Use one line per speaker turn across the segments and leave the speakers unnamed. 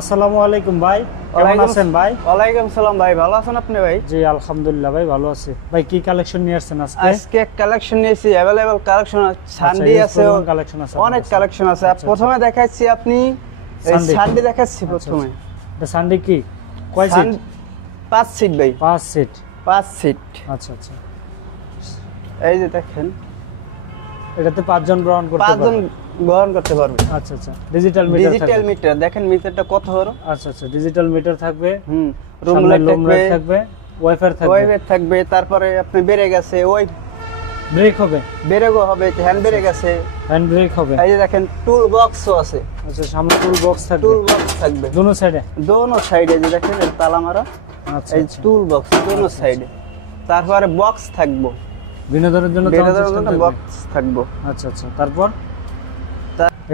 আসসালামু আলাইকুম ভাই কেমন আছেন ভাই?
ওয়ালাইকুম সালাম ভাই ভালো আছেন আপনি ভাই?
জি আলহামদুলিল্লাহ ভাই ভালো আছি। ভাই কি কালেকশন নিয়ে আসছেন আজকে?
আজকে কালেকশন নিয়েছি অ্যাভেলেবল কালেকশন সানডে আছে
পরিমাণ collection আছে
অনেক কালেকশন আছে।
আচ্ছা,
প্রথমে দেখাচ্ছি আপনি। সানডে দেখাচ্ছি
আচ্ছা,
প্রথমে।
এটা সানডে কি? কয় সিট
পাঁচ সিট ভাই।
পাঁচ সিট
পাঁচ সিট
আচ্ছা আচ্ছা।
এই যে দেখেন।
এটাতে পাঁচজন গ্রহণ করতে
পাঁচজন
পারবে।
গ্রহণ করতে পারবে।
আচ্ছা আচ্ছা। ডিজিটাল মিটার
ডিজিটাল মিটার দেখেন মিটারটা কত বড়?
আচ্ছা আচ্ছা ডিজিটাল মিটার থাকবে।
হুম রুম লাইট থাকবে
লাইট থাকবে। ওয়াইফাই থাকবে
তারপরে আপনি বেড়ে গেছে ওই
ব্রেক হবে।
বেরেগো হবে হ্যান্ড বেড়ে গেছে।
হ্যান্ড ব্রেক হবে।
এই যে দেখেন টুল বক্সও আছে।
আচ্ছা সামনে টুল বক্স থাকবে।
টুল বক্স থাকবে।
দুনো সাইডে
দোনো সাইডে যে দেখেন তালা মারা।
আচ্ছা
এই
আচ্ছা।
টুল বক্স দোনো
আচ্ছা,
সাইডে তারপরে বক্স থাকব।
বিনোদনের জন্য system
জন্য? বক্স থাকব।
আচ্ছা আচ্ছা। তারপর?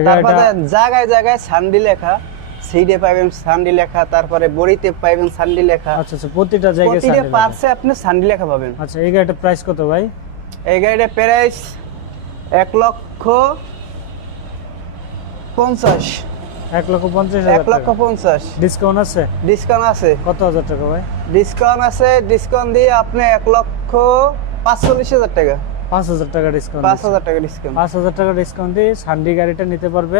তারপরে জায়গায় জায়গায় সান্ডি লেখা সিডে পাইবেন সান্ডি লেখা তারপরে বড়িতে পাইবেন সান্ডি লেখা।
আচ্ছা আচ্ছা প্রতিটা জায়গায়
প্রতিটা। পার্সে আপনি সান্ডি লেখা পাবেন।
আচ্ছা এই গাড়িটার প্রাইস কত ভাই?
এই গাড়িটা প্রাইস এক লক্ষ পঞ্চাশ।
এক লক্ষ পঞ্চাশ
এক লক্ষ পঞ্চাশ।
ডিসকাউন্ট আছে?
ডিসকাউন্ট আছে।
কত হাজার টাকা ভাই?
ডিসকাউন্ট আছে ডিসকাউন্ট দিয়ে আপনি এক লক্ষ পাঁচচল্লিশ হাজার টাকা।
পাঁচ হাজার টাকা ডিসকাউন্ট
পাঁচ হাজার টাকা ডিসকাউন্ট
পাঁচ হাজার টাকা ডিসকাউন্ট দিয়ে সানডি গাড়িটা নিতে পারবে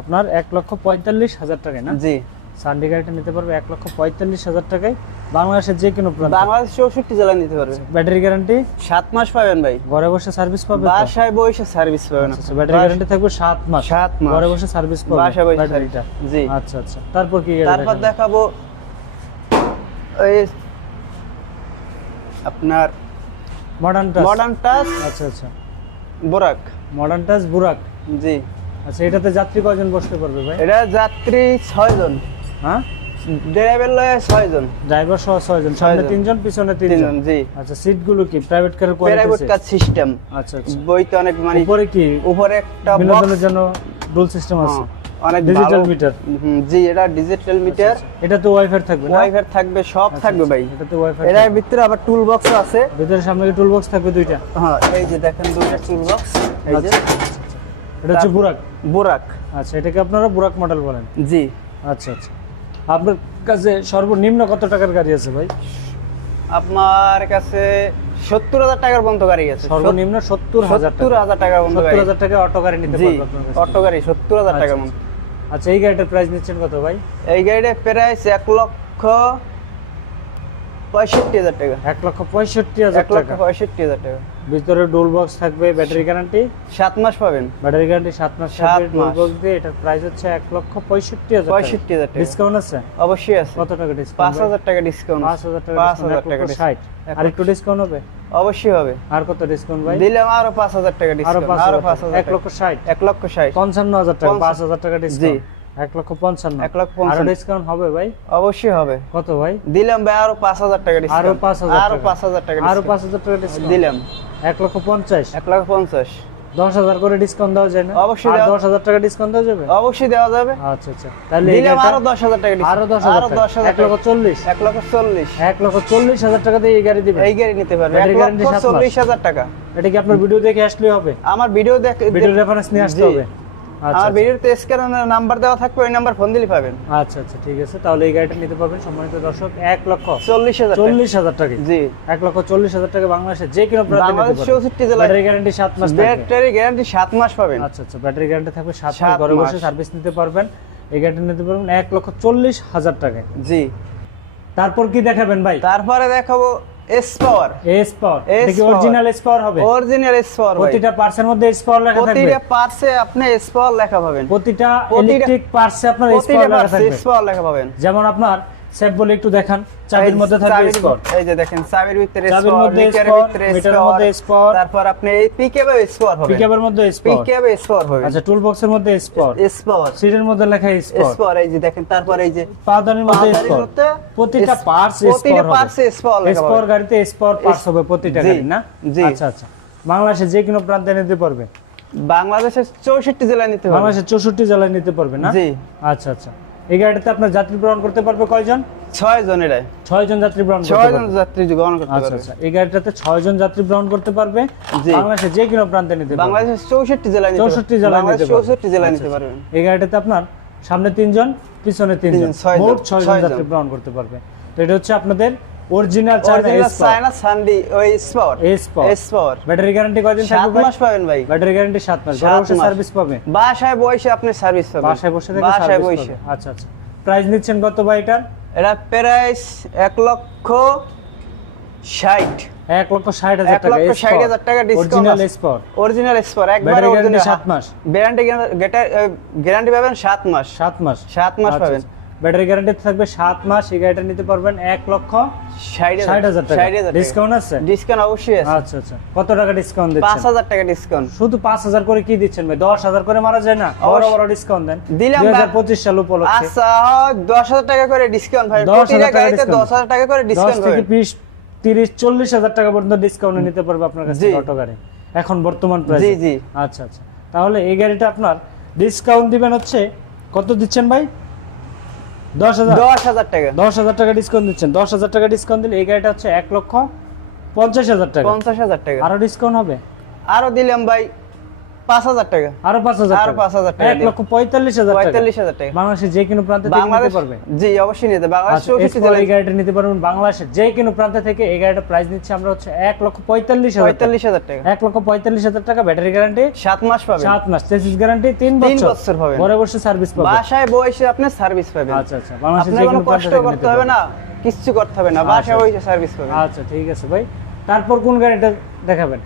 আপনার এক লক্ষ পঁয়তাল্লিশ হাজার টাকায় না?
জি।
সানডি গাড়িটা নিতে পারবে এক লক্ষ পঁয়তাল্লিশ হাজার টাকায়। বাংলাদেশের যে কোনো প্রান্ত।
বাংলাদেশ চৌষট্টি জেলায় নিতে পারবেন
ব্যাটারি গ্যারান্টি
সাত মাস পাবেন ভাই।
ঘরে বসে সার্ভিস পাবে?
বাসায় বসে সার্ভিস পাবেন
আচ্ছা, আচ্ছা, ব্যাটারি গ্যারান্টি থাকবে সাত মাস।
সাত মাস।
ঘরে বসে সার্ভিস পাবে
বাসায় বসে
ব্যাটারিটা
জি।
আচ্ছা আচ্ছা। তারপর কি
তারপর দেখাবো আপনার
মডার্ন টাচ
মডার্ন টাচ
আচ্ছা আচ্ছা।
Borak
modern touch Buraq
ji.
আচ্ছা এটাতে যাত্রী কয়জন বসতে পারবে ভাই?
এটা যাত্রী ছয় জন
হ্যাঁ?
ড্রাইভার লয়ে ছয় জন
ড্রাইভার সহ ছয়জন। সামনে
ছয়জন।
তিনজন পিছনে তিনজন?
জি।
আচ্ছা সিটগুলো কি প্রাইভেট
প্রাইভেট
কোয়ালিটি
কাজ সিস্টেম
আচ্ছা আচ্ছা।
বইতে অনেক মানে
উপরে কি?
উপরে একটা
বিনোদনের জন্য রুল সিস্টেম আছে?
অনেক
ডিজিটাল মিটার
জি এটা ডিজিটাল মিটার
এটা তো ওয়াইফাই থাকবে না?
ওয়াইফাই থাকবে সব
আচ্ছা,
থাকবে
আচ্ছা,
ভাই।
এটা তো ওয়াইফাই
এটার ভিতরে আবার টুল বক্স আছে।
ভিতরে সামনে টুল বক্স থাকবে দুইটা?
হ্যাঁ এই যে দেখেন দুইটা টুল বক্স এই যে।
আচ্ছা, এটা হচ্ছে বুরাক?
বোরাক।
আচ্ছা এটাকে আপনারা বুরাক মডেল বলেন?
জি।
আচ্ছা আচ্ছা। আপনার কাছে সর্বনিম্ন কত টাকার গাড়ি আছে ভাই?
আপনার কাছে সত্তর হাজার টাকার পর্যন্ত গাড়ি আছে।
সর্বনিম্ন সত্তর হাজার
সত্তর হাজার টাকার
সত্তর
গাড়ি।
হাজার টাকা অটো গাড়ি নিতে।
অটো গাড়ি সত্তর হাজার
আচ্ছা,
টাকার
আচ্ছা।
মতো।
আচ্ছা এই গাড়িটার প্রাইস নিচ্ছেন কত ভাই?
এই গাড়িটার প্রাইস এক লক্ষ পঁয়ষট্টি হাজার টাকা।
এক লক্ষ পঁয়ষট্টি হাজার টাকা।
পঁয়ষট্টি হাজার টাকা।
ভিতরে ডোল বক্স থাকবে ব্যাটারি গ্যারান্টি
সাত মাস পাবেন।
ব্যাটারি গ্যারান্টি সাত মাস
সাত
ডোল। বক্স দিয়ে এটার প্রাইস হচ্ছে এক লক্ষ পঁয়ষট্টি হাজার
পঁয়ষট্টি হাজার টাকা।
ডিসকাউন্ট আছে?
অবশ্যই আছে।
কত টাকা ডিসকাউন্ট
পাঁচ হাজার টাকা ডিসকাউন্ট
পাঁচ হাজার টাকা
পাঁচ হাজার টাকা
ষাট। আর একটু ডিসকাউন্ট হবে?
অবশ্যই হবে।
আর কত ডিসকাউন্ট ভাই?
দিলাম আরও পাঁচ হাজার টাকা ডিসকাউন্ট
আরও
পাঁচ হাজার
এক লক্ষ ষাট।
এক লক্ষ ষাট।
পঞ্চান্ন হাজার টাকা পাঁচ হাজার টাকা ডিসকাউন্ট এক লক্ষ পঞ্চান্ন।
এক লক্ষ পঞ্চান্ন।
ডিসকাউন্ট হবে ভাই?
অবশ্যই হবে।
কত ভাই?
দিলাম ভাই আরও পাঁচ হাজার টাকা
আরও পাঁচ হাজার আরও
পাঁচ হাজার টাকা আরও
পাঁচ হাজার টাকা
দিলাম।
এক লক্ষ পঞ্চাশ।
এক লক্ষ পঞ্চাশ।
দশ হাজার করে ডিসকাউন্ট দেওয়া যায় না?
অবশ্যই
দশ হাজার টাকা ডিসকাউন্ট দেওয়া যাবে?
অবশ্যই দেওয়া যাবে।
আচ্ছা আচ্ছা। তাহলে
দিলাম আরও দশ হাজার টাকা
আরও দশ হাজার
দশ হাজার
এক লক্ষ চল্লিশ।
এক লক্ষ চল্লিশ।
এক লক্ষ চল্লিশ হাজার টাকা দিয়ে এই গাড়ি দিবে
এই গাড়ি নিতে পারবে। এক লক্ষ চল্লিশ হাজার টাকা।
এটা কি আপনার ভিডিও দেখে আসলে হবে?
আমার ভিডিও দেখ
ভিডিও রেফারেন্স নিয়ে আসতে হবে। আচ্ছা
আমার ভিডিওতে স্ক্যানার নাম্বার দেওয়া থাকবে ওই নাম্বার ফোন দিলে পাবেন।
আচ্ছা আচ্ছা ঠিক আছে। তাহলে এই গাড়িটা নিতে পারবেন সম্মানিত দর্শক এক লক্ষ
চল্লিশ হাজার টাকা।
চল্লিশ হাজার টাকা।
জি।
এক লক্ষ চল্লিশ হাজার টাকা বাংলাদেশে যে কোনো
বাংলাদেশ চৌষট্টি জেলায়
ব্যাটারি গ্যারান্টি সাত মাস
ব্যাটারি গ্যারান্টি সাত মাস পাবেন।
আচ্ছা আচ্ছা ব্যাটারি গ্যারান্টি থাকবে সাত মাস। ঘরে বসে সার্ভিস নিতে পারবেন। এই গাড়িটা নিতে পারবেন এক লক্ষ চল্লিশ হাজার টাকায়।
জি।
তারপর কি দেখাবেন ভাই?
তারপরে দেখাবো এস পাওয়ার
এস পাওয়ার এটা কি অরিজিনাল এস পাওয়ার হবে?
অরিজিনাল এস পাওয়ার
প্রতিটা মধ্যে এস পাওয়ার লেখা থাকবে?
প্রতিটা পার্সে আপনি এস পাওয়ার লেখা পাবেন।
প্রতিটা ইলেকট্রিক পার্সে আপনার এস পাওয়ার লেখা থাকবে।
এস পাওয়ার লেখা পাবেন।
যেমন আপনার সেফ বলে একটু দেখান। চাবির মধ্যে থাকবে
এই যে দেখেন চাবির ভিতরে
চাবির মধ্যে
মিটারের তারপর আপনি এই এস হবে।
পিকআপের মধ্যে
পিকআপে হবে।
আচ্ছা টুল বক্সের মধ্যে সিটের মধ্যে লেখা
এই যে দেখেন তারপর এই যে
পাদানির মধ্যে প্রতিটা পার্টস
প্রতিটা লেখা
পাওয়ার গাড়িতে পার্টস হবে প্রতিটা গাড়ি না?
জি।
আচ্ছা আচ্ছা। বাংলাদেশে যে কোনো প্রান্তে নিতে পারবে।
বাংলাদেশের চৌষট্টি জেলায় নিতে হবে।
বাংলাদেশের চৌষট্টি জেলায় নিতে পারবে না?
জি।
আচ্ছা আচ্ছা। এই আপনার যাত্রী গ্রহণ করতে পারবে কয়জন?
ছয়
ছয় জন যাত্রী গ্রহণ
ছয় জন যাত্রী গ্রহণ করতে
আচ্ছা
পারবে।
আচ্ছা এই গাড়িটাতে ছয় জন যাত্রী গ্রহণ করতে পারবে। বাংলাদেশে যে কোনো প্রান্তে নিতে পারবে।
বাংলাদেশের চৌষট্টি জেলায় নিতে
চৌষট্টি জেলায় নিতে পারবে।
চৌষট্টি জেলায়
আচ্ছা,
নিতে
আচ্ছা।
পারবেন
এই গাড়িটাতে আপনার সামনে তিনজন পিছনে তিনজন। মোট ছয়
জন।
যাত্রী গ্রহণ করতে পারবে। তো এটা হচ্ছে আপনাদের অরিজিনাল চায়না
সানডি ওই স্পট স্পট
ব্যাটারি গ্যারান্টি কয়দিন থাকবে
মাস পাবেন ভাই।
ব্যাটারি গ্যারান্টি সাত মাস। ঘরে বসে। সার্ভিস পাবে?
বাসায় বসে আপনি সার্ভিস পাবেন।
বাসায় বসে থেকে
বাসায় বসে
আচ্ছা আচ্ছা। প্রাইস নিচ্ছেন কত ভাই এটার?
এটা প্রাইস এক লক্ষ ষাট।
এক লক্ষ ষাট হাজার টাকা
লক্ষ ষাট হাজার টাকা discount
original spot
original spot একবার অরিজিনাল
সাত মাস।
গ্যারান্টি গ্যারান্টি পাবেন সাত মাস।
সাত মাস।
সাত মাস পাবেন।
ব্যাটারি গ্যারান্টি থাকবে সাত মাস এই গাড়িটা নিতে পারবেন এক লক্ষ
ষাট
হাজার। টাকা। ডিসকাউন্ট আছে?
ডিসকাউন্ট অবশ্যই আছে।
আচ্ছা আচ্ছা। কত টাকা ডিসকাউন্ট
পাঁচ হাজার টাকা ডিসকাউন্ট
শুধু পাঁচ হাজার করে কি দিচ্ছেন ভাই? দশ হাজার করে মারা যায় না? বড় বড় ডিসকাউন্ট দেন।
দিলাম
দুই হাজার পঁচিশ সাল উপলক্ষে।
আচ্ছা দশ হাজার টাকা করে ডিসকাউন্ট ভাই।
10,000
প্রতিটা
টাকা
দশ হাজার টাকা করে ডিসকাউন্ট
থেকে বিশ তিরিশ চল্লিশ হাজার টাকা পর্যন্ত ডিসকাউন্টে নিতে পারবে আপনার কাছে অটো গাড়ি। এখন বর্তমান প্রাইস
জি, জি।
আচ্ছা আচ্ছা। তাহলে এই গাড়িটা আপনার ডিসকাউন্ট দিবেন হচ্ছে কত দিচ্ছেন ভাই? দশ হাজার।
টাকা।
দশ হাজার টাকা ডিসকাউন্ট দিচ্ছেন। দশ হাজার টাকা ডিসকাউন্ট দিলে এই গাড়িটা হচ্ছে এক লক্ষ পঞ্চাশ হাজার টাকা।
পঞ্চাশ হাজার টাকা।
আরও ডিসকাউন্ট হবে?
আরও দিলাম ভাই। পাঁচ হাজার টাকা।
আরও পাঁচ হাজার
আরও
টাকা।
5,000 টাকা
এক লক্ষ পঁয়তাল্লিশ হাজার
পঁয়তাল্লিশ হাজার টাকা।
বাংলাদেশের যে কোনো প্রান্ত নিতে পারবে।
জি অবশ্যই নিতে বাংলাদেশ
আচ্ছা,
চৌষট্টি
এরপর
জেলায়
এই গাড়িটা নিতে পারবেন বাংলাদেশের যে কোনো প্রান্ত থেকে এই গাড়িটা প্রাইস নিচ্ছে আমরা হচ্ছে এক লক্ষ পঁয়তাল্লিশ
পঁয়তাল্লিশ হাজার টাকা।
এক লক্ষ পঁয়তাল্লিশ হাজার টাকা ব্যাটারি গ্যারান্টি
সাত মাস পাবেন।
সাত মাস। চেসিস গ্যারান্টি তিন
তিন
বছর।
বছর পাবেন।
ঘরে সার্ভিস পাবে
বাসায় বসে আপনি সার্ভিস পাবেন।
আচ্ছা আচ্ছা বাংলাদেশের যে
কোনো
কোনো
কষ্ট করতে হবে না। করতে হবে না। বাসায়। বসে সার্ভিস পাবেন।
আচ্ছা ঠিক আছে ভাই। তারপর কোন গাড়িটা দেখাবেন?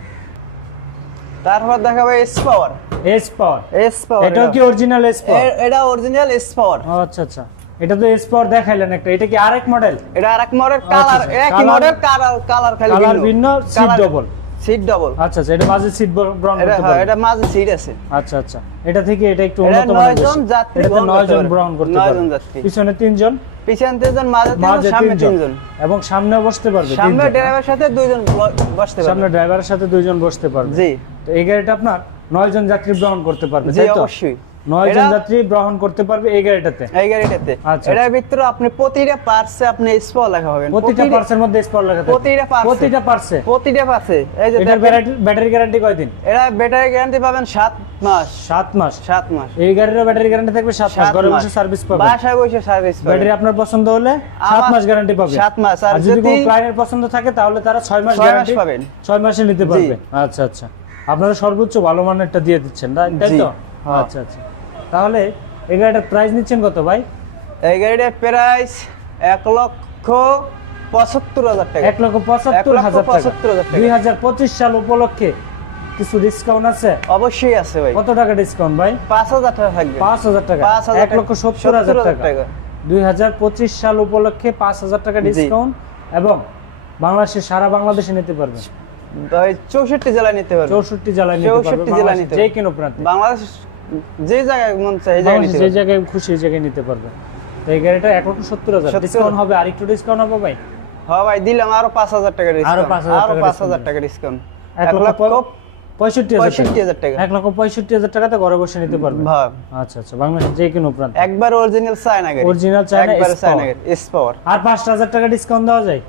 তারপর দেখাবে S power
S power
S power
এটাও কি অরিজিনাল এস পাওয়ার
এটা অরিজিনাল এস পাওয়ার
আচ্ছা আচ্ছা। এটা তো এস পাওয়ার দেখাইলেন একটা। এটা কি আরেক মডেল
এটা আরেক মডেল কালার
আচ্ছা,
একই মডেল কালার কালার খালি
কালার ভিন্ন। সিট ডবল
সিট ডবল
আচ্ছা আচ্ছা এটা মাঝে সিট ব্রাউন
এটা
করতে
হ্যাঁ, এটা মাঝে সিট আছে।
আচ্ছা আচ্ছা। এটা থেকে এটা একটু
এটা
উন্নত
নয়
মানের
জন
বেশি।
যাত্রী
এটাতে
বহন
নয়
করতে
জন
পারবে।
গ্রহণ করতে
নয়
পারবে।
জন যাত্রী।
পিছনে তিনজন।
পিছন তিনজন মাঝে
মাঝে
তিনজন সামনে
তিনজন।
তিনজন।
এবং সামনে বসতে পারবে
সামনে ড্রাইভারের সাথে দুইজন ব- বসতে পারবে।
সামনে ড্রাইভারের সাথে দুইজন বসতে পারবে।
জি।
তো এই গাড়িটা আপনার নয় জন যাত্রী গ্রহণ করতে পারবে
জি
তাই তো?
অবশ্যই।
নয় যাত্রী গ্রহণ করতে পারবে এই গাড়িটাতে?
এই গাড়িটাতে। এটার ভিতরে আপনি প্রতিটা পার্টসে আপনি স্পল লেখা হবেন।
প্রতিটা পার্সের মধ্যে স্পট লেখা থাকে।
প্রতিটা পার্টসে
প্রতিটা পার্সে
প্রতিটা পার্টসে এই যে
এটার ব্যাটারি ব্যাটারি গ্যারান্টি কয়দিন?
এরা ব্যাটারি গ্যারান্টি পাবেন সাত মাস।
সাত মাস।
সাত মাস।
এই গাড়িরও ব্যাটারি গ্যারান্টি থাকবে সাত মাস। ঘরে বসে সার্ভিস পাবে।
বাসায় বসে সার্ভিস পাবেন
ব্যাটারি আপনার পছন্দ হলে সাত মাস গ্যারান্টি পাবে।
সাত মাস, আর
যদি কোনো ক্লায়েন্টের পছন্দ থাকে তাহলে তারা ছয় মাস
ছয় মাস
গ্যারান্টি
পাবেন।
ছয় মাসে নিতে পারবে। আচ্ছা আচ্ছা। আপনারা সর্বোচ্চ ভালো মানেরটা দিয়ে দিচ্ছেন তাই তাই তো?
হ্যাঁ।
আচ্ছা আচ্ছা। তাহলে এই গাড়িটার প্রাইস নিচ্ছেন কত ভাই?
এই গাড়িটার প্রাইস এক লক্ষ পঁচাত্তর হাজার টাকা।
এক লক্ষ পঁচাত্তর হাজার
পঁচাত্তর।
দুই হাজার পঁচিশ সাল উপলক্ষে কিছু ডিসকাউন্ট আছে?
অবশ্যই আছে ভাই।
কত টাকা ডিসকাউন্ট ভাই?
পাঁচ হাজার টাকা থাকবে।
পাঁচ হাজার টাকা।
পাঁচ হাজার
এক লক্ষ সত্তর হাজার টাকা। দুই হাজার পঁচিশ সাল উপলক্ষে পাঁচ হাজার টাকা ডিসকাউন্ট এবং বাংলাদেশের সারা বাংলাদেশে নিতে পারবে
ভাই চৌষট্টি জেলায় নিতে পারবে।
জেলায় নিতে পারবে
64 জেলায় নিতে
যে কোনো প্রান্তে।
বাংলাদেশ যে জায়গায় মন চায় জায়গায় নিতে
যে জায়গায় খুশি সেই জায়গায় নিতে পারবে। তো এই গাড়িটা এক লক্ষ সত্তর হাজার।
70,000
ডিসকাউন্ট হবে আর একটু ডিসকাউন্ট হবে ভাই?
হ্যাঁ ভাই দিলাম আরও পাঁচ হাজার টাকা ডিসকাউন্ট
5,000
আরও ডিসকাউন্ট
লক্ষ টাকাতে ঘরে বসে নিতে পারবে।
ভাব
আচ্ছা আচ্ছা বাংলাদেশের যে কোনো প্রান্তে।
একবার অরিজিনাল চায়না গাড়ি।
চায়না
এস পাওয়ার
আর পাঁচটা হাজার টাকা ডিসকাউন্ট দেওয়া যায়?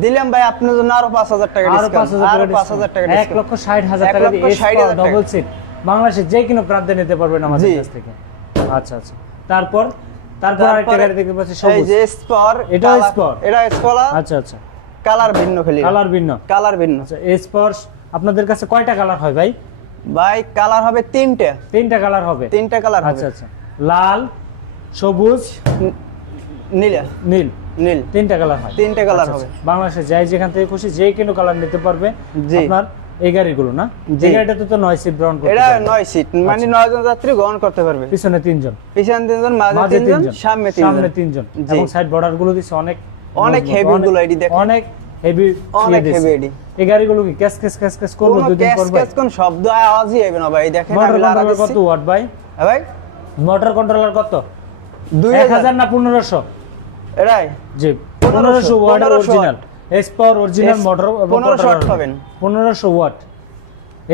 দিলাম ভাই আপনার জন্য আরও পাঁচ হাজার টাকা
আরও পাঁচ হাজার
আরও
টাকা এক লক্ষ ষাট হাজার টাকা ডবল সিট বাংলাদেশের যে কোনো প্রান্তে নিতে পারবেন আমাদের কাছ থেকে। আচ্ছা আচ্ছা। তারপর তারপর আরেকটা গাড়ি দেখতে পাচ্ছি
এই যে
এটাও S power?
এটা পাওয়ার
আচ্ছা আচ্ছা।
কালার ভিন্ন খালি।
কালার ভিন্ন।
কালার ভিন্ন।
আচ্ছা স্পর্শ আপনাদের কাছে কয়টা কালার হয় ভাই?
ভাই কালার হবে তিনটে।
তিনটা কালার হবে?
তিনটা কালার হবে।
আচ্ছা আচ্ছা। লাল সবুজ
নীল।
নীল।
নীল।
তিনটা কালার হয়।
তিনটা কালার
আচ্ছা,
হবে।
আচ্ছা। বাংলাদেশে যাই যেখান থেকে খুশি যে কোনো কালার নিতে পারবে আপনার এই গাড়িগুলো না? যে গাড়িটাতে তো নয় সিট গ্রহণ করতে
এটা নয় সিট
আচ্ছা।
মানে নয় যাত্রী গ্রহণ করতে পারবে।
পিছনে তিনজন।
পিছনে তিনজন মাঝে তিনজন সামনে তিনজন।
সামনে
তিনজন।
এবং সাইড বর্ডারগুলো দিছে অনেক
অনেক
হেভি
গুলো এডি দেখেন।
অনেক হেভি
অনেক হেভি এডি
এই গাড়িগুলো কি ক্যাশ ক্যাশ ক্যাশ ক্যাশ করবে দুদিন করবে
ক্যাশ কোন শব্দ আওয়াজই হবে না ভাই দেখেন আমি লাগা
দিছি কত ওয়াট ভাই?
হ্যাঁ ভাই?
মোটর কন্ট্রোলার কত? 2000 না 1500
এটাই?
জি
পনেরোশো
watt original S power original motor
পনেরোশো ওয়াট পাবেন।
পনেরোশো ওয়াট।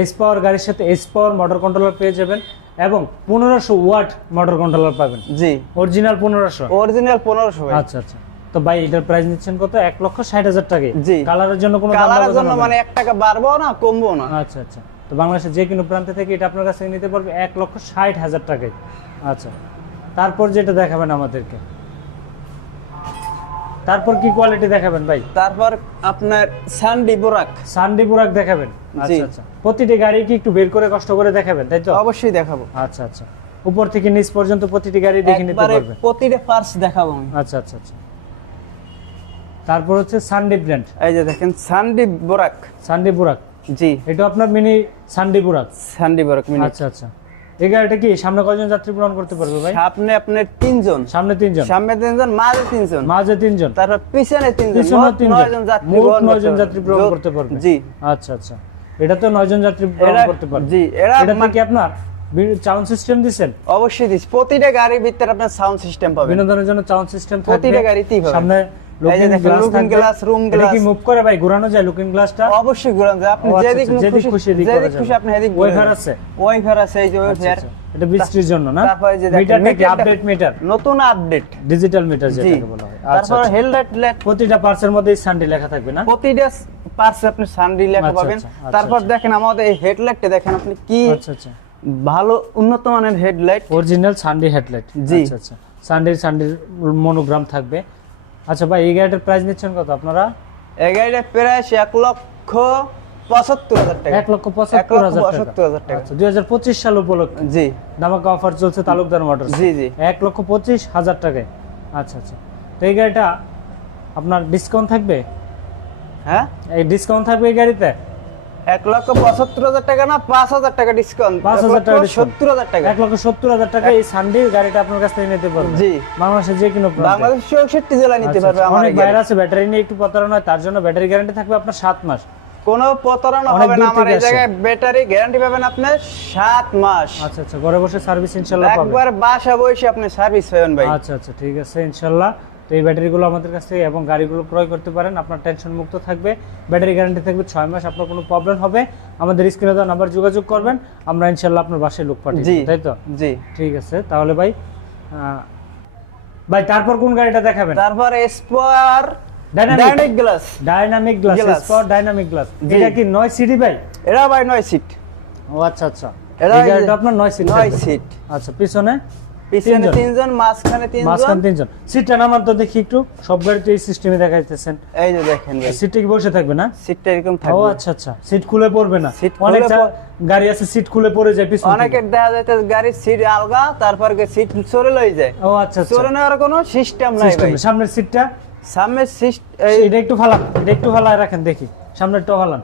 এস পাওয়ার গাড়ির সাথে এস পাওয়ার মোটর কন্ট্রোলার পেয়ে যাবেন এবং পনেরোশো ওয়াট মোটর কন্ট্রোলার পাবেন।
জি।
অরিজিনাল পনেরোশো।
অরিজিনাল পনেরোশো
আচ্ছা আচ্ছা। তো ভাই এটার প্রাইস নিচ্ছেন কত? এক লক্ষ ষাট হাজার টাকা কালারের জন্য কোনো
কালারের জন্য মানে এক টাকা বাড়বো না কমবো না।
আচ্ছা আচ্ছা। তো বাংলাদেশের যে কোনো প্রান্ত থেকে এটা আপনার কাছে নিতে পারবে এক লক্ষ ষাট হাজার টাকায়। আচ্ছা। তারপর যেটা দেখাবেন আমাদেরকে। তারপর কি কোয়ালিটি দেখাবেন ভাই?
তারপর আপনার সানডি বোরাক
সানডি বুরাক দেখাবেন? আচ্ছা আচ্ছা। প্রতিটি গাড়ি কি একটু বের করে কষ্ট করে দেখাবেন তাই তো?
অবশ্যই দেখাবো।
আচ্ছা আচ্ছা। উপর থেকে নিচ পর্যন্ত প্রতিটি গাড়ি দেখে নিতে
একবারে
পারবেন।
প্রতিটা পার্টস দেখাবো আমি।
আচ্ছা আচ্ছা আচ্ছা। তারপর হচ্ছে সানডি ব্র্যান্ড
এই যে দেখেন সানডি বোরাক
সানডি বুরাক
জি।
এটা আপনার মিনি সানডি বুরাক
সানডি বোরাক মিনি
আচ্ছা আচ্ছা। এই গাড়িটা কি? সামনে কয়জন যাত্রী পূরণ করতে পারবে ভাই?
সামনে আপনার তিনজন।
সামনে তিনজন।
সামনে তিনজন মাঝে তিনজন।
মাঝে তিনজন।
তারপর পিছনে তিনজন।
পিছনে তিনজন।
নয়জন যাত্রী
নয়জন যাত্রী পূরণ করতে পারবে।
জি।
আচ্ছা আচ্ছা। এটা তো নয়জন যাত্রী পূরণ করতে পারবে।
জি, মানে-
কি আপনার? সাউন্ড সিস্টেম
অবশ্যই প্রতিটা গাড়ির ভিতরে আপনার সাউন্ড সিস্টেম পাবেন।
বিনোদনের জন্য সাউন্ড সিস্টেম থাকবে।
প্রতিটা গাড়িতেই পাবেন।
সামনে লুকিং গ্লাস
looking
থাকবে।
glass, room
এটা কি মুভ করে ভাই? ঘোরানো যায় লুকিং গ্লাসটা
অবশ্যই ঘুরান যায়। আপনি
আচ্ছা,
যেদিক
আচ্ছা, যেদিক খুশি এদিক
যেদিক খুশি আপনি এদিক
ওয়েফার আছে?
ওয়েফার আছে এই যে
আচ্ছা,
ওয়েফার।
এটা বৃষ্টির জন্য না?
তারপরে যে দেখেন,
মিটারটা কি
মিটারটা-
আপডেট মিটার
নতুন আপডেট
ডিজিটাল মিটার যেটাকে বলা হয়।
তারপর। হেডলাইট
প্রতিটা পার্টসের মধ্যে সানডে লেখা থাকবে না?
প্রতিটা পার্টস আপনি সানডি লেখা পাবেন। তারপর। দেখেন আমাদের এই হেডলাইটটা দেখেন আপনি কি
আচ্ছা আচ্ছা।
ভালো উন্নত মানের হেডলাইট
অরিজিনাল সানডে হেডলাইট
জি।
আচ্ছা আচ্ছা। সানডে সানডে মনোগ্রাম থাকবে। আচ্ছা ভাই এই গাড়িটার প্রাইস নিচ্ছেন কত আপনারা?
এই গাড়িটার প্রাইস এক লক্ষ পঁচাত্তর হাজার টাকা।
এক লক্ষ পঁচাত্তর হাজার
পঁচাত্তর হাজার
টাকা।
টাকা
আচ্ছা দুই হাজার পঁচিশ সাল উপলক্ষে
জি।
ধামাকা অফার চলছে তালুকদার মোটর
জি জি।
এক লক্ষ পঁচিশ হাজার টাকায়। আচ্ছা আচ্ছা। তো এই গাড়িটা আপনার ডিসকাউন্ট থাকবে?
হ্যাঁ?
এই ডিসকাউন্ট থাকবে এই গাড়িতে?
এক লক্ষ পঁচাত্তর হাজার টাকা না পাঁচ হাজার টাকা ডিসকাউন্ট
পাঁচ হাজার টাকা
সত্তর হাজার টাকা।
এক লক্ষ সত্তর হাজার টাকা এই সানডে গাড়িটা আপনার কাছ থেকে নিতে পারবে
জি।
বাংলাদেশে যে কোনো
বাংলাদেশ চৌষট্টি জেলা নিতে
আচ্ছা,
পারবে
আচ্ছা।
আমার
অনেক বাইরে আছে ব্যাটারি নিয়ে একটু প্রতারণা হয় তার জন্য ব্যাটারি গ্যারান্টি থাকবে আপনার সাত মাস।
কোনো প্রতারণা হবে না আমার এই জায়গায় ব্যাটারি গ্যারান্টি পাবেন আপনার সাত মাস।
আচ্ছা আচ্ছা। ঘরে বসে সার্ভিস ইনশাল্লাহ পাবেন।
একবার বাসা বসে আপনি সার্ভিস পাবেন ভাই।
আচ্ছা আচ্ছা। ঠিক আছে ইনশাল্লাহ। তো এই ব্যাটারিগুলো আমাদের কাছ থেকে এবং গাড়িগুলো ক্রয় করতে পারেন আপনার টেনশন মুক্ত থাকবে। ব্যাটারি গ্যারান্টি থাকবে ছয় মাস আপনার কোনো প্রবলেম হবে। আমাদের স্ক্রিনে দেওয়া নাম্বার যোগাযোগ করবেন আমরা ইনশাল্লাহ আপনার বাসায় লোক পাঠিয়ে তাই তো?
জি।
ঠিক আছে তাহলে ভাই ভাই তারপর কোন গাড়িটা দেখাবেন?
তারপর
Dynamic।
Dynamic glass
dynamic glass. Spot dynamic glass. এটা কি নয় সিটি ভাই?
এরা ভাই নয় সিট।
ও আচ্ছা আচ্ছা। গাড়িটা আপনার নয় সিট
নয় সিট।
আচ্ছা পিছনে?
পিছনে
তিনজন।
তিনজন মাঝখানে তিনজন।
মাঝখানে তিনজন। সিটটা নামান তো দেখি একটু। সব গাড়িতে এই সিস্টেমে দেখাইতেছেন।
এই যে দেখেন
সিটটা কি বসে থাকবে না?
সিটটা এরকম
ও আচ্ছা আচ্ছা। সিট খুলে পড়বে না। অনেক
খুলে
চা-
পড়-
গাড়ি আছে সিট খুলে পড়ে যায় পিছন
অনেকের দেখা যাইতে গাড়ির সিট আলগা তারপর সিট সরে লই যায়।
ও আচ্ছা আচ্ছা।
সরে নেওয়ার কোনো সিস্টেম নাই ভাই।
সামনের সিটটা
সামনে সিস্ট
এটা একটু ফালান। এটা একটু ফালায় রাখেন দেখি। সামনেরটা ফালান।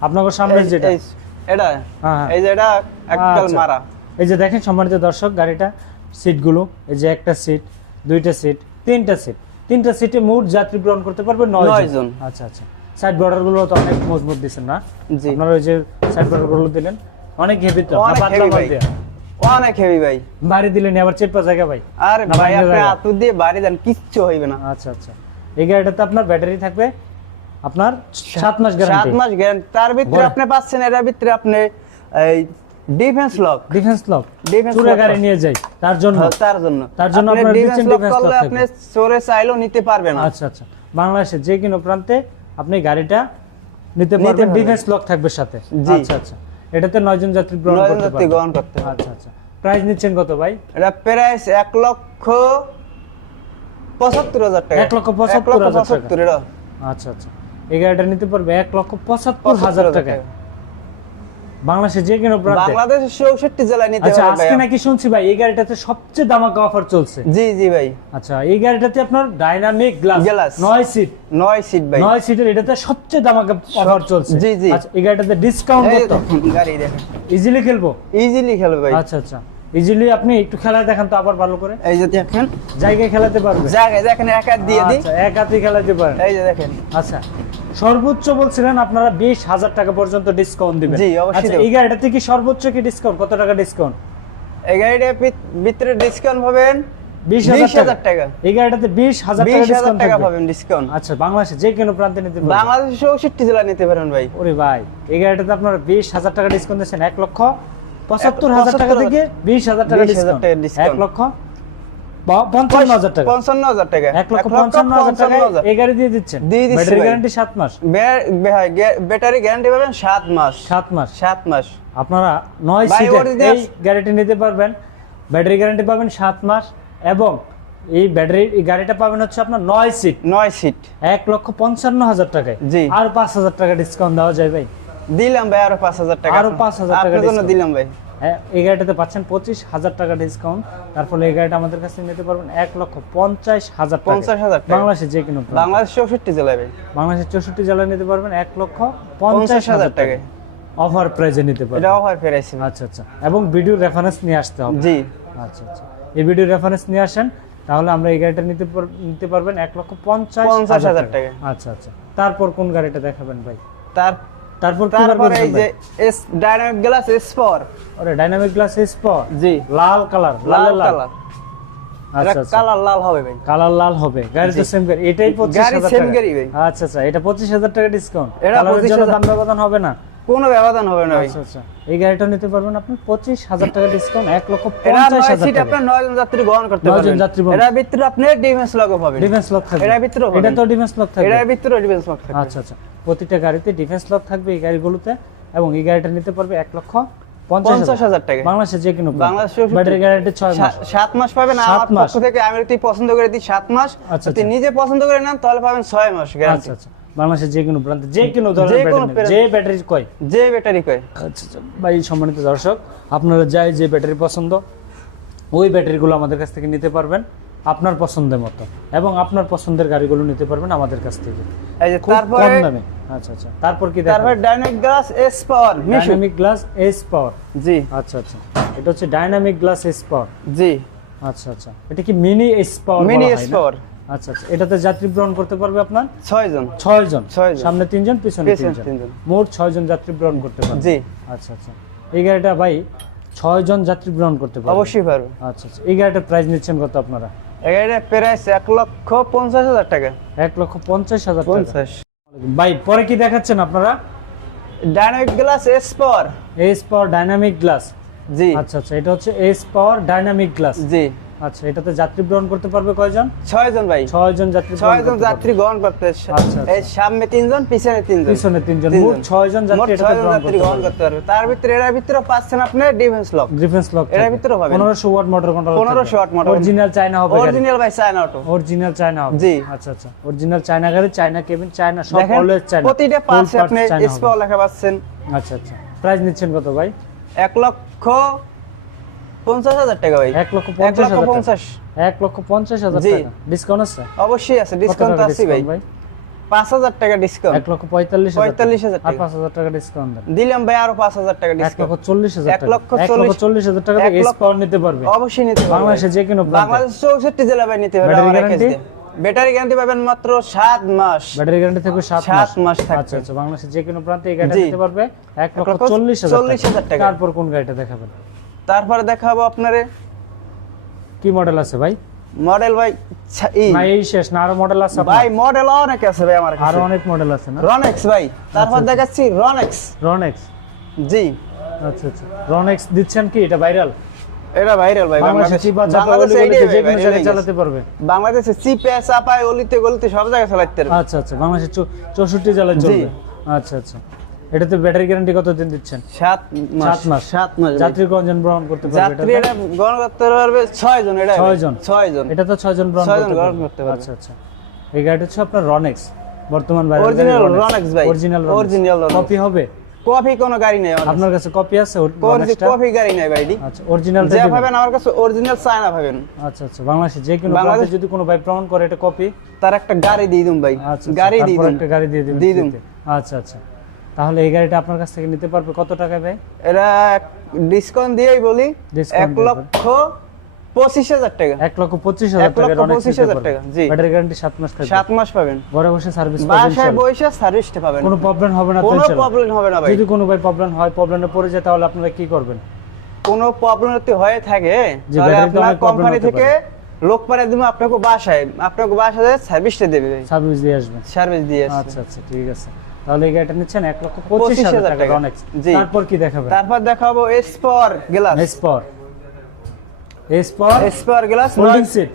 আপনার সামনের
এই-
যেটা।
এটা।
হ্যাঁ, হ্যাঁ।
এই যে এটা
আচ্ছা।
মারা।
এই যে দেখেন সম্মানিত দর্শক গাড়িটা সিটগুলো এই যে একটা সিট দুইটা সিট তিনটা সিট তিনটা সিটে মোট যাত্রী গ্রহণ করতে পারবে নয় জন। আচ্ছা আচ্ছা। সাইড বর্ডারগুলো তো অনেক মজবুত দিচ্ছেন না? আপনারা ওই যে সাইড বর্ডারগুলো দিলেন অনেক হেভি তো।
অনেক হেভি ভাই। অনেক হেভি ভাই।
বাড়ি দিলেন আবার চেপা জায়গা ভাই।
আর ভাই আপনি আতু দিয়ে বাড়ি দেন কিচ্ছু হইবে না।
আচ্ছা আচ্ছা। এই গাড়িটাতে আপনার ব্যাটারি থাকবে আপনার সাত মাস
সাত
গ্যারান্টি
মাস গ্যারান্টি তার ভিতরে আপনি পাচ্ছেন এর ভিতরে আপনি এই ডিফেন্স লক
ডিফেন্স লক চুরে গাড়ি নিয়ে যাই তার জন্য।
তার জন্য।
তার জন্য
আপনি
আপনারা
lock
defense
করলে আপনি। চোরে চাইলেও নিতে পারবে না।
আচ্ছা আচ্ছা। বাংলাদেশে যে কোনো প্রান্তে আপনি গাড়িটা নিতে পারবেন
পারবেন।
ডিফেন্স লক থাকবে সাথে। আচ্ছা আচ্ছা। এটাতে নয়জন যাত্রী গ্রহণ করতে
যাত্রী গ্রহণ করতে
আচ্ছা আচ্ছা। প্রাইস নিচ্ছেন কত ভাই?
এটা প্রাইস এক লক্ষ পঁচাত্তর হাজার টাকা।
এক লক্ষ পঁচাত্তর
এক লক্ষ
হাজার টাকা। আচ্ছা আচ্ছা। এই গাড়িটা নিতে পারবে এক লক্ষ পঁচাত্তর
পঁচাত্তর
হাজার
হাজার
টাকা
টাকা।
বাংলাদেশে যে কোনো প্রান্তে।
বাংলাদেশে চৌষট্টি জেলায় নিতে
আচ্ছা আজকে নাকি শুনছি ভাই এই গাড়িটাতে সবচেয়ে দামাকা অফার চলছে।
জি জি ভাই।
আচ্ছা এই গাড়িটাতে আপনার ডাইনামিক গ্লাস। নয় সিট
নয় সিট ভাই।
নয় সিটের এটাতে সবচেয়ে দামাকা অফার চলছে।
জি, জি।
আচ্ছা এই গাড়িটাতে ডিসকাউন্ট কত?
গাড়ি দেখেন।
ইজিলি খেলব?
ইজিলি খেলবে ভাই।
আচ্ছা আচ্ছা। ইজিলি আপনি একটু খেলা দেখান তো আবার ভালো করে।
এই যে দেখেন।
জায়গায় খেলাতে পারবে।
জায়গায় দেখেন এক হাত দিয়ে দিই।
আচ্ছা এক হাতে খেলাতে পারেন
এই যে দেখেন।
আচ্ছা সর্বোচ্চ বলছিলেন আপনারা বিশ হাজার টাকা পর্যন্ত ডিসকাউন্ট দিবেন।
জি, অবশ্যই
আচ্ছা এই গাড়িটাতে কি সর্বোচ্চ কি ডিসকাউন্ট কত টাকা ডিসকাউন্ট
এই গাড়িটা ভিতরে ডিসকাউন্ট পাবেন
বিশ হাজার
টাকা।
এই গাড়িটাতে বিশ হাজার টাকা
পাবেন ডিসকাউন্ট
আচ্ছা বাংলাদেশে যে কোনো প্রান্তে নিতে পারবেন।
চৌষট্টি জেলা নিতে পারেন ভাই।
ওরে ভাই এই গাড়িটাতে আপনারা বিশ হাজার টাকা ডিসকাউন্ট দিচ্ছেন এক লক্ষ পঁচাত্তর হাজার টাকা থেকে বিশ হাজার টাকা
20,000
ডিসকাউন্ট
টাকা discount।
এক লক্ষ পঞ্চান্ন হাজার টাকা।
পঞ্চান্ন হাজার টাকা।
এক লক্ষ পঞ্চান্ন হাজার টাকা। এই গাড়ি দিয়ে দিচ্ছেন?
দিয়ে দিচ্ছি
ব্যাটারি। গ্যারান্টি সাত মাস।
ব্যাটারি গ্যারান্টি পাবেন সাত মাস।
সাত মাস।
সাত মাস।
আপনারা নয় সিটের এই গাড়িটি নিতে পারবেন। ব্যাটারি গ্যারান্টি পাবেন সাত মাস এবং এই ব্যাটারি গাড়িটা পাবেন হচ্ছে আপনার নয় সিট
নয় সিট
এক লক্ষ পঞ্চান্ন হাজার টাকায়। আর পাঁচ হাজার টাকা ডিসকাউন্ট দেওয়া যায় ভাই।
দিলাম ভাই আরও পাঁচ হাজার টাকা।
আরও 5,000 টাকা
আপনার জন্য দিলাম ভাই।
হ্যাঁ এই গাড়িটাতে পাচ্ছেন পঁচিশ হাজার টাকা ডিসকাউন্ট তার ফলে এই গাড়িটা আমাদের কাছে নিতে পারবেন এক লক্ষ পঞ্চাশ হাজার টাকা।
পঞ্চাশ হাজার টাকা।
বাংলাদেশে যে কোনো।
বাংলাদেশ চৌষট্টি জেলায় ভাই।
বাংলাদেশের চৌষট্টি জেলায় নিতে পারবেন এক লক্ষ
পঞ্চাশ হাজার
হাজার টাকা। অফার প্রাইজে নিতে পারবেন।
এটা অফার ভাই।
আচ্ছা আচ্ছা। এবং ভিডিও রেফারেন্স নিয়ে আসতে হবে।
জি।
আচ্ছা আচ্ছা। এই ভিডিও রেফারেন্স নিয়ে আসেন তাহলে আমরা এই গাড়িটা নিতে নিতে পারবেন এক লক্ষ পঞ্চাশ
হাজার টাকা।
আচ্ছা আচ্ছা। তারপর কোন গাড়িটা দেখাবেন ভাই?
তার
তারপর
তারপর এই যে S dynamic glass S for
আরে ডাইনামিক গ্লাস এস ফর
জি।
লাল কালার
লাল কালার।
আচ্ছা আচ্ছা।
কালার লাল হবে ভাই।
কালার লাল হবে। গাড়ি তো সেম গাড়ি। এটাই পঁচিশ
গাড়ি
হাজার টাকা।
গাড়ি ভাই।
আচ্ছা আচ্ছা। এটা পঁচিশ হাজার টাকা ডিসকাউন্ট
এটা 25,000
দাম ব্যবধান হবে না।
কোনো ব্যবধান হবে না
আচ্ছা আচ্ছা। এই গাড়িটা নিতে পারবেন আপনি পঁচিশ হাজার টাকা ডিসকাউন্ট এক লক্ষ পঞ্চাশ হাজার টাকা।
আপনার নয় জন যাত্রী বহন করতে পারবেন।
যাত্রী।
ভিতরে আপনি ডিফেন্স লগো পাবেন।
ডিফেন্স লক থাকবে।
এটার ভিতরেও
এটা তো ডিফেন্স লক থাকবে।
এটার ভিতরে ডিফেন্স লক থাকবে।
আচ্ছা আচ্ছা। প্রতিটা গাড়িতে ডিফেন্স লক থাকবে এই গাড়িগুলোতে এবং এই গাড়িটা নিতে পারবে এক লক্ষ পঞ্চাশ
হাজার। টাকা।
বাংলাদেশে যে কোনো
বাংলাদেশে
ব্যাটারি গ্যারান্টি ছয় মাস।
সাত মাস পাবেন। আমার পক্ষ থেকে আমি যদি পছন্দ করে দিই সাত মাস
আচ্ছা,
যদি। নিজে পছন্দ করে নেন তাহলে পাবেন ছয় মাস গ্যারান্টি
আচ্ছা আচ্ছা। বাংলাদেশের যে কোনো প্রান্তে যে কোনো
যে
ধরনের যে ব্যাটারি কয়।
যে ব্যাটারি কয়।
আচ্ছা আচ্ছা ভাই সম্মানিত দর্শক আপনারা যাই যে ব্যাটারি পছন্দ ওই ব্যাটারিগুলো আমাদের কাছ থেকে নিতে পারবেন আপনার পছন্দের মতো। এবং আপনার পছন্দের গাড়িগুলো নিতে পারবেন আমাদের কাছ থেকে।
এই যে তারপরে
কম দামে। আচ্ছা আচ্ছা তারপর কি
তারপরে dynamic glass S power
dynamic glass S power
জি।
আচ্ছা আচ্ছা এটা হচ্ছে ডাইনামিক গ্লাস এস পাওয়ার
জি।
আচ্ছা আচ্ছা এটা কি mini S power
mini S power
আচ্ছা আচ্ছা। এটাতে যাত্রী গ্রহণ করতে পারবে আপনার?
ছয় জন।
ছয় জন।
ছয় জন।
সামনে তিনজন পিছনে তিনজন। মোট ছয় জন যাত্রী গ্রহণ করতে পারবে।
জি।
আচ্ছা আচ্ছা। এই গাড়িটা ভাই ছয় জন যাত্রী গ্রহণ করতে পারবে।
অবশ্যই পারবে।
আচ্ছা আচ্ছা। এই গাড়িটার প্রাইস নিচ্ছেন কত আপনারা?
এটা প্রাইস এক লক্ষ পঞ্চাশ হাজার টাকা।
এক লক্ষ পঞ্চাশ হাজার
পঞ্চাশ।
ভাই পরে কি দেখাচ্ছেন আপনারা?
Dynamic glass S power
S power dynamic glass
জি।
আচ্ছা আচ্ছা। এটা হচ্ছে এস পাওয়ার ডাইনামিক গ্লাস
জি।
আচ্ছা এটাতে যাত্রী গ্রহণ করতে পারবে কয়জন?
ছয় জন ভাই।
ছয় জন যাত্রী গ্রহণ
ছয় জন
করতে
যাত্রী গ্রহণ করতে
আচ্ছা।
এই সামনে তিনজন পিছনে তিনজন।
পিছনে তিনজন। মোট ছয় জন যাত্রী এটাতে গ্রহণ করতে পারবে।
তার ভিতরে এর ভিতরে পাচ্ছেন আপনি ডিফেন্স লক
ডিফেন্স লক
এটার ভিতরেও পাবেন।
পনেরোশো watt motor control
1500 watt motor
original China হবে
অরিজিনাল ভাই চায়না অটো
অরিজিনাল চায়না হবে।
জি।
আচ্ছা আচ্ছা। অরিজিনাল চায়না গাড়ি চায়না কেবিন চায়না সব অলওয়েজ চায়না
প্রতিটা পাশে আপনি স্পল লেখা পাচ্ছেন।
আচ্ছা আচ্ছা। প্রাইস নিচ্ছেন কত ভাই?
এক লক্ষ পঞ্চাশ হাজার টাকা ভাই।
এক লক্ষ পঞ্চাশ
লক্ষ
হাজার টাকা।
পঞ্চাশ।
এক লক্ষ পঞ্চাশ হাজার টাকা। ডিসকাউন্ট আছে?
অবশ্যই আছে ডিসকাউন্ট আছে ভাই। পাঁচ হাজার টাকা ডিসকাউন্ট
এক লক্ষ পঁয়তাল্লিশ হাজার আর পাঁচ হাজার টাকা ডিসকাউন্ট
দিলাম ভাই আরও পাঁচ হাজার টাকা ডিসকাউন্ট
লক্ষ চল্লিশ হাজার
এক লক্ষ চল্লিশ-
চল্লিশ হাজার টাকা
এক
এস
লক্ষ-
পাওয়ার নিতে পারবে।
অবশ্যই নিতে পারবেন
বাংলাদেশে যে কোনো
বাংলাদেশ চৌষট্টি জেলা ভাই নিতে পারবে
ব্যাটারি গ্যারান্টি?
কাছে। ব্যাটারি গ্যারান্টি পাবেন মাত্র সাত মাস।
ব্যাটারি গ্যারান্টি থাকবে সাত
সাত
মাস।
মাস থাকবে।
আচ্ছা আচ্ছা বাংলাদেশের যে কোনো প্রান্তে এই গাড়িটা নিতে পারবে। লক্ষ
লক্ষ
চল্লিশ হাজার
চল্লিশ হাজার টাকা।
তারপর কোন গাড়িটা দেখাবেন?
তারপরে দেখাবো আপনারে।
কি মডেল আছে ভাই?
মডেল ভাই ছা- ই
না এই শেষ না আরও মডেল আছে
ভাই মডেল অনেক আছে ভাই আমার
আরও
কাছে
অনেক মডেল আছে না?
রনেক্স ভাই তারপর দেখাচ্ছি রনেক্স
রনেক্স
জি।
আচ্ছা আচ্ছা। রনেক্স দিচ্ছেন কি? এটা ভাইরাল
এটা ভাইরাল ভাই
বাংলাদেশে
বাংলাদেশ বাংলাদেশে
যে
ভাই,
কোনো জায়গায় চালাতে পারবে।
বাংলাদেশে চিপে চাপায় অলিতে গলিতে সব জায়গায় চালাতে পারবে।
আচ্ছা আচ্ছা। বাংলাদেশের চৌ- চৌষট্টি জেলায়
জি।
চলবে। আচ্ছা আচ্ছা। এটাতে ব্যাটারি গ্যারান্টি কতদিন দিচ্ছেন?
সাত মাস।
মাস।
মাস।
যাত্রী গ্রহণ করতে পারবে
যাত্রী এটা করতে পারবে জন এটা
জন।
জন
এটা তো জন
জন
করতে পারবে। আচ্ছা আচ্ছা। এই গাড়িটা হচ্ছে আপনার রনেক্স বর্তমান
Original Ronex ভাই।
Original
Ronex।
কপি হবে?
কফি কোনো গাড়ি নেই
আপনার কাছে কপি আছে। রনেক্সটা
গাড়ি নেই ভাই
আচ্ছা অরিজিনালটা
যা পাবেন আমার কাছে অরিজিনাল চায়না পাবেন
আচ্ছা আচ্ছা। বাংলাদেশে যে কোনো
বাংলাদেশ-
যদি কোনো ভাই প্রমাণ করে এটা কপি
তার একটা গাড়ি দিয়ে দিন ভাই।
আচ্ছা
গাড়ি
গাড়ি
দিয়ে দিন
একটা গাড়ি দিয়ে দিবেন
দিয়ে দিন।
ফ্রিতে। আচ্ছা আচ্ছা। তাহলে এই গাড়িটা আপনার কাছ থেকে নিতে পারবে। কত টাকায় ভাই?
এরা ডিসকাউন্ট দিয়েই বলি এক লক্ষ পঁচিশ হাজার টাকা।
এক লক্ষ পঁচিশ হাজার টাকা
পঁচিশ হাজার টাকা, জি।
ব্যাটারি গ্যারান্টি সাত মাস থাকবে।
সাত মাস পাবেন।
ঘরে বসে সার্ভিস
বাসায় বসে সার্ভিসটা পাবেন।
কোনো প্রবলেম হবে না
কোনো প্রবলেম হবে না। ভাই।
যদি কোনো ভাই প্রবলেম হয় প্রবলেমে পড়ে যায় তাহলে আপনারা কি করবেন?
কোনো প্রবলেম যদি হয়ে থাকে তাহলে আপনার কোম্পানি থেকে লোক পাঠিয়ে দিব আপনাকে বাসায়। আপনাকে বাসায় সার্ভিসটা দেবে
সার্ভিস দিয়ে আসবেন
সার্ভিস দিয়ে আসবে।
আচ্ছা আচ্ছা ঠিক আছে। তাহলে এই গাড়িটা নিচ্ছেন এক লক্ষ পঁচিশ হাজার টাকা। অনেক তারপর কি দেখাবেন?
তারপর দেখাবো S power glass
S power S power
S power glass
folding seat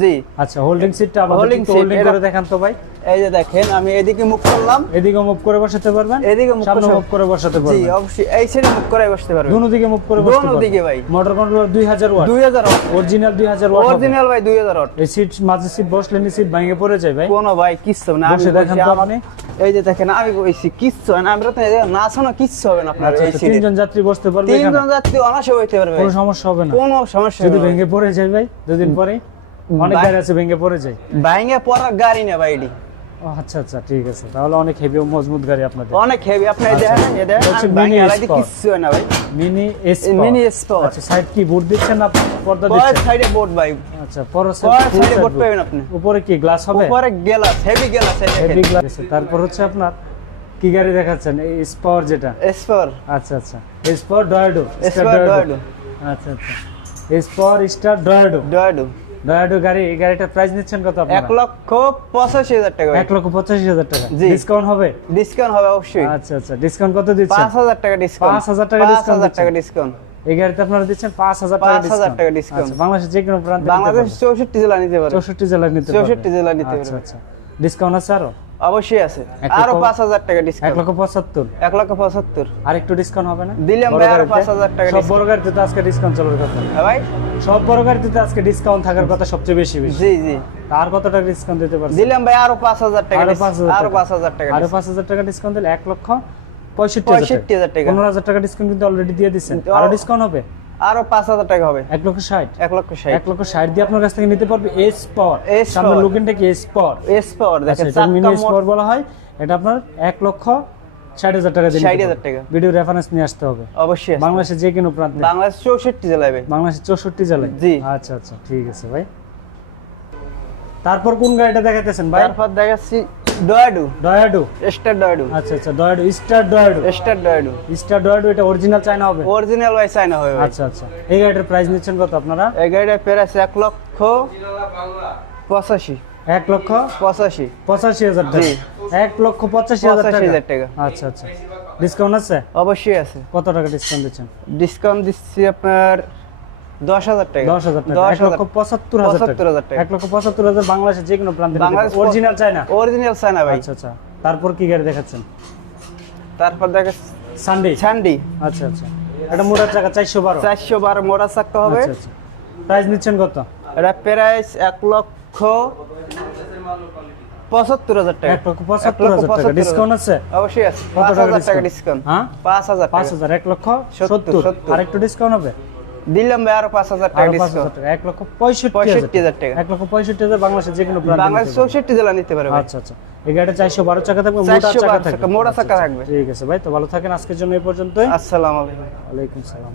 জি।
আচ্ছা হোল্ডিং সিটটা হোল্ডিং করে দেখান তো ভাই।
এই যে দেখেন আমি এদিকে মুখ করলাম।
এদিকে মুভ করে বসাতে পারবেন।
এদিকে মুখ
সামনে মুভ করে বসাতে
জি অবশ্যই। এই সাইডে মুখ করে বসতে পারবেন।
দুনো দিকে মুভ করে বসতে
দোনো
পারবেন।
দিকে ভাই।
মোটর কন্ট্রোলার 2000 ওয়াট
দুই হাজার
অরিজিনাল 2000 ওয়াট
অরিজিনাল ভাই দুই হাজার ওয়াট
এই সিট মাঝে সিট বসলে নি সিট ভেঙে পড়ে যায় ভাই।
কোনো ভাই কিচ্ছু না। আমি
দেখেন তো আপনি।
এই যে দেখেন আমি বলছি কিচ্ছু না। আমরা তো না শোনো কিচ্ছু হবে না আপনার
আচ্ছা
এই
আচ্ছা,
সিটে
তিনজন যাত্রী বসতে পারবে
তিনজন যাত্রী অনাসে হইতে পারবে।
কোনো সমস্যা হবে না।
কোনো সমস্যা
যদি
হবে না।
ভেঙে পড়ে যায় ভাই দুদিন পরে অনেক গাড়ি আছে ভেঙে পড়ে যায়।
ভাইঙ্গে পড়ার গাড়ি না ভাই এটি
আচ্ছা আচ্ছা ঠিক আছে। তাহলে অনেক হেভি ও মজবুত গাড়ি আপনাদের।
অনেক হেভি আপনি
আচ্ছা।
দেখেন
হচ্ছে।
কিচ্ছু হয় না ভাই।
Mini S
mini sport।
আচ্ছা সাইড কি বুট দিচ্ছেন না পর্দা দিচ্ছেন?
সাইডে বোর্ড ভাই।
আচ্ছা
সাইডে বোর্ড পাবেন আপনি।
উপরে কি গ্লাস হবে?
উপরে গেলাস হেভি গেলাস
হেভি গ্লাস তারপর হচ্ছে আপনার কি গাড়ি দেখাচ্ছেন? এই স্পাওয়ার যেটা। আচ্ছা আচ্ছা। স্পাওয়ার ডয়াডো
ডয়েডো
আচ্ছা আচ্ছা। স্টার ডয়াডো
ডয়েডো
ডয়াডো গাড়ি এই গাড়িটার প্রাইস নিচ্ছেন কত আপনারা?
1 লক্ষ পঁচাশি হাজার টাকা
1 লক্ষ পঁচাশি হাজার টাকা। ডিসকাউন্ট হবে?
ডিসকাউন্ট হবে অবশ্যই।
আচ্ছা আচ্ছা ডিসকাউন্ট কত দিচ্ছেন?
পাঁচ হাজার টাকা ডিসকাউন্ট
5,000 টাকা discount
হাজার টাকা ডিসকাউন্ট
এই গাড়িতে আপনারা দিচ্ছেন পাঁচ হাজার টাকা
5,000 টাকা ডিসকাউন্ট
আচ্ছা বাংলাদেশের যে কোনো প্রান্তে
বাংলাদেশ চৌষট্টি জেলা নিতে পারে
চৌষট্টি জেলা নিতে পারে
চৌষট্টি জেলা নিতে
আচ্ছা আচ্ছা। ডিসকাউন্ট আছে আরও?
অবশ্যই আছে।
আরও
পাঁচ হাজার টাকা
এক লক্ষ পঁচাত্তর।
এক লক্ষ পঁচাত্তর।
আর একটু ডিসকাউন্ট হবে না?
দিলাম ভাই আরও
গাড়িতে?
5,000 টাকা
সব। বড় গাড়িতে তো আজকে ডিসকাউন্ট চলার কথা।
হ্যাঁ ভাই।
সব বড় গাড়িতে তো আজকে ডিসকাউন্ট থাকার কথা সবচেয়ে বেশি বেশি।
জি জি।
আর কত টাকা ডিসকাউন্ট দিতে পারছেন?
দিলাম ভাই আরও পাঁচ হাজার টাকা আরও
পাঁচ হাজার
আরও
টাকা।
পাঁচ হাজার টাকা আরও
পাঁচ হাজার টাকা ডিসকাউন্ট দিলে এক লক্ষ পঁয়ষট্টি
হাজার টাকা।
পনেরো হাজার টাকা ডিসকাউন্ট কিন্তু অলরেডি দিয়ে দিচ্ছেন আরো- ডিসকাউন্ট হবে?
আরও পাঁচ হাজার টাকা হবে।
এক লক্ষ ষাট?
এক লক্ষ ষাট।
এক লক্ষ ষাট দিয়ে আপনার কাছ থেকে নিতে পারবে এস পাওয়ার সামনে লুকিনটা কি এস পাওয়ার
এস পাওয়ার
আচ্ছা
দেখেন
মিনি
চাক্কা
এস পাওয়ার বলা হয়। এটা আপনার এক লক্ষ ষাট হাজার টাকা দিয়ে
60,000 টাকা।
ভিডিও রেফারেন্স নিয়ে আসতে হবে।
অবশ্যই।
বাংলাদেশে যে কোনো প্রান্তে।
বাংলাদেশ চৌষট্টি জেলায় ভাই।
বাংলাদেশের চৌষট্টি জেলায়?
জি।
আচ্ছা আচ্ছা ঠিক আছে ভাই। তারপর কোন গাড়িটা দেখাইতেছেন ভাই?
তারপর দেখাচ্ছি ডয়াডু
ডয়াডো
স্টার ডয়াডু
আচ্ছা আচ্ছা ডয়াডো স্টার ডয়াডো
স্টার ডয়াডু
স্টার ডয়াডো এটা অরিজিনাল চায়না হবে?
অরিজিনাল ভাই চাইনা হবে
আচ্ছা আচ্ছা। এই গাড়িটার প্রাইস নিচ্ছেন কত আপনারা?
এই গাড়িটা প্রাইস এক লক্ষ পঁচাশি।
এক লক্ষ
পঁচাশি।
পঁচাশি হাজার টাকা। এক লক্ষ পঁচাশি হাজার টাকা।
85,000 টাকা।
আচ্ছা আচ্ছা। ডিসকাউন্ট আছে?
অবশ্যই আছে।
কত টাকা ডিসকাউন্ট দিচ্ছেন?
ডিসকাউন্ট দিচ্ছি আপনার দশ হাজার টাকা।
দশ হাজার টাকা। এক লক্ষ পঁচাত্তর হাজার টাকা।
টাকা।
এক লক্ষ পঁচাত্তর হাজার বাংলাদেশে যে কোনো প্রান্তে
বাংলাদেশ
অরিজিনাল চায় না
অরিজিনাল চায়না ভাই।
আচ্ছা আচ্ছা। তারপর কি গাড়ি দেখাচ্ছেন?
তারপর দেখাচ্ছি
সানডে
স্যান্ডি
আচ্ছা আচ্ছা। এটা মোটর চাকা চারশো বারো।
চারশো বারো মোড়া চাক্কা হবে।
প্রাইস নিচ্ছেন কত?
এটা প্রাইস এক লক্ষ পঁচাত্তর হাজার টাকা।
এক লক্ষ পঁচাত্তর হাজার টাকা। ডিসকাউন্ট আছে?
অবশ্যই আছে। পাঁচ হাজার টাকা
ডিসকাউন্ট হ্যাঁ?
পাঁচ হাজার
পাঁচ হাজার এক লক্ষ
সত্তর।
আর একটু ডিসকাউন্ট হবে?
দিলাম ভাই আরও পাঁচ হাজার টাকা
এক লক্ষ পঁয়ষট্টি হাজার
টাকা।
এক লক্ষ পঁয়ষট্টি হাজার বাংলাদেশে যে কোনো
বাংলাদেশ
নিতে পারবেন।
চৌষট্টি জেলা নিতে পারবে
আচ্ছা আচ্ছা। এই গাড়িটা চারশো বারো চাকা থাকবে মোটা
412
চাকা থাকবে।
মোটা
আচ্ছা,
চাকা
আচ্ছা।
থাকবে।
ঠিক আছে ভাই তো ভালো থাকেন। আজকের জন্য এই পর্যন্ত
আসসালামু আলাইকুম।
ওয়ালাইকুম সালাম।